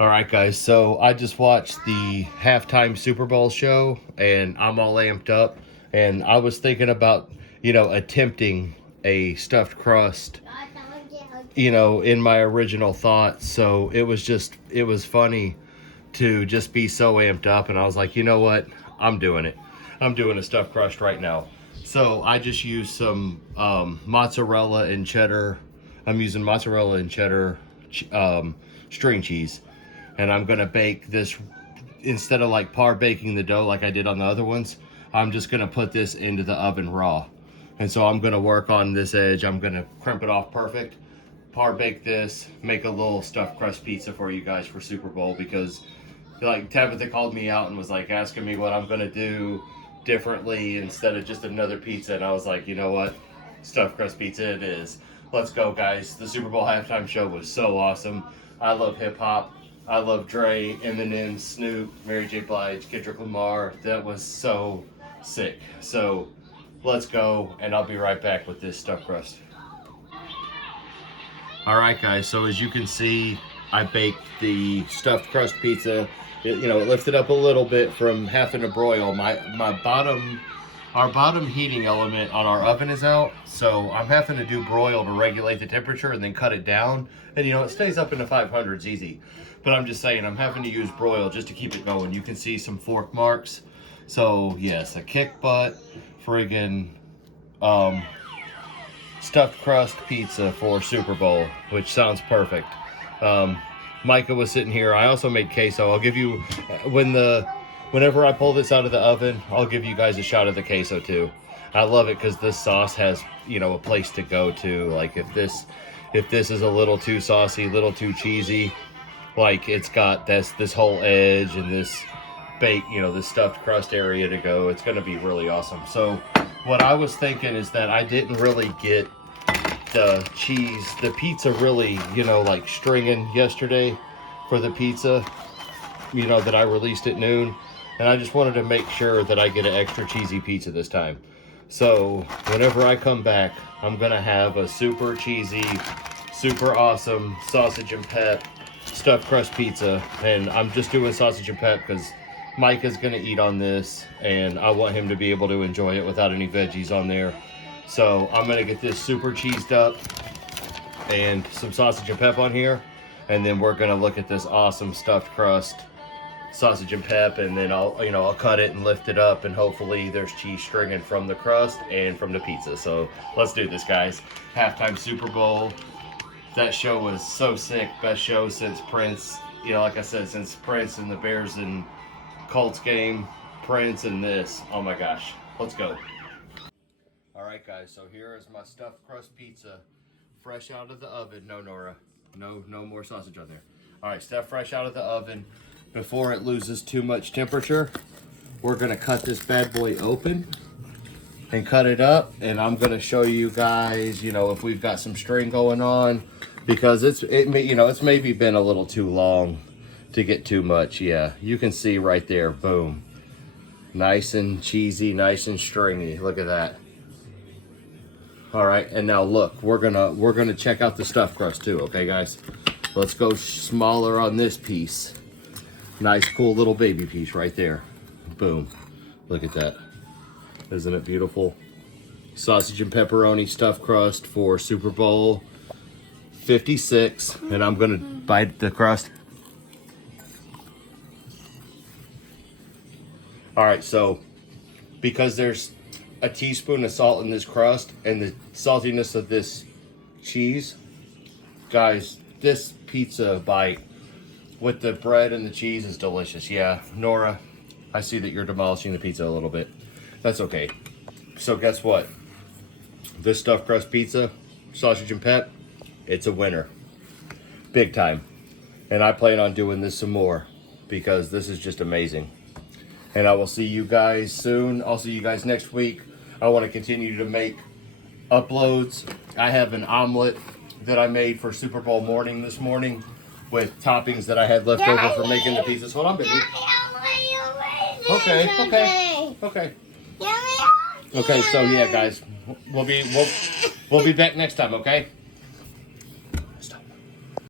All right, guys. So I just watched the halftime Super Bowl show, and I'm all amped up. And I was thinking about, attempting a stuffed crust, in my original thoughts. So it was funny to just be so amped up. And I was like, you know what? I'm doing it. I'm doing a stuffed crust right now. So I just used some mozzarella and cheddar. I'm using mozzarella and cheddar string cheese. And I'm gonna bake this, instead of like par baking the dough like I did on the other ones, I'm just gonna put this into the oven raw. And so I'm gonna work on this edge. I'm gonna crimp it off perfect, par bake this, make a little stuffed crust pizza for you guys for Super Bowl, because like Tabitha called me out and was like asking me what I'm gonna do differently instead of just another pizza. And I was like, you know what? Stuffed crust pizza it is. Let's go, guys. The Super Bowl halftime show was so awesome. I love hip hop. I love Dre, Eminem, Snoop, Mary J. Blige, Kendrick Lamar. That was so sick. So let's go, and I'll be right back with this stuffed crust. All right, guys. So as you can see, I baked the stuffed crust pizza. It lifted up a little bit from having to broil. Our bottom heating element on our oven is out, so I'm having to do broil to regulate the temperature and then cut it down. And it stays up in the 500s easy. But I'm just saying, I'm having to use broil just to keep it going. You can see some fork marks. So yes, a kick butt friggin' stuffed crust pizza for Super Bowl, which sounds perfect. Micah was sitting here. I also made queso. I'll give you, whenever I pull this out of the oven, I'll give you guys a shot of the queso too. I love it because this sauce has, a place to go to. Like if this is a little too saucy, a little too cheesy, like it's got this whole edge and this bake, this stuffed crust area to go. It's going to be really awesome. So what I was thinking is that I didn't really get the pizza really, like stringing yesterday for the pizza, that I released at noon. And I just wanted to make sure that I get an extra cheesy pizza this time. So whenever I come back, I'm going to have a super cheesy, super awesome sausage and pep stuffed crust pizza. And I'm just doing sausage and pep because Mike is going to eat on this, and I want him to be able to enjoy it without any veggies on there. So I'm going to get this super cheesed up and some sausage and pep on here, and then we're going to look at this awesome stuffed crust sausage and pep, and then I'll cut it and lift it up, and hopefully there's cheese stringing from the crust and from the pizza. So let's do this, guys. Halftime Super Bowl. That show was so sick. Best show since Prince. Like I said, since Prince and the Bears and Colts game, Prince and this. Oh my gosh. Let's go. All right, guys. So here is my stuffed crust pizza, fresh out of the oven. No, Nora. No more sausage on there. All right, stuff fresh out of the oven. Before it loses too much temperature, we're gonna cut this bad boy open and cut it up, and I'm gonna show you guys, if we've got some string going on, because it's maybe been a little too long to get too much. Yeah, you can see right there, boom, nice and cheesy, nice and stringy. Look at that. All right, and now look, we're gonna check out the stuffed crust too. Okay, guys, let's go smaller on this piece. Nice, cool little baby piece right there. Boom. Look at that. Isn't it beautiful? Sausage and pepperoni stuffed crust for Super Bowl 56. And I'm going to bite the crust. All right, so because there's a teaspoon of salt in this crust and the saltiness of this cheese, guys, this pizza bite with the bread and the cheese is delicious. Yeah, Nora, I see that you're demolishing the pizza a little bit. That's okay. So guess what? This stuffed crust pizza, sausage and pep, it's a winner. Big time. And I plan on doing this some more because this is just amazing. And I will see you guys soon. I'll see you guys next week. I want to continue to make uploads. I have an omelet that I made for Super Bowl morning this morning, with toppings that I had left over for making the pizzas. Hold on, baby. Okay. Okay, so yeah, guys, we'll be back next time, okay?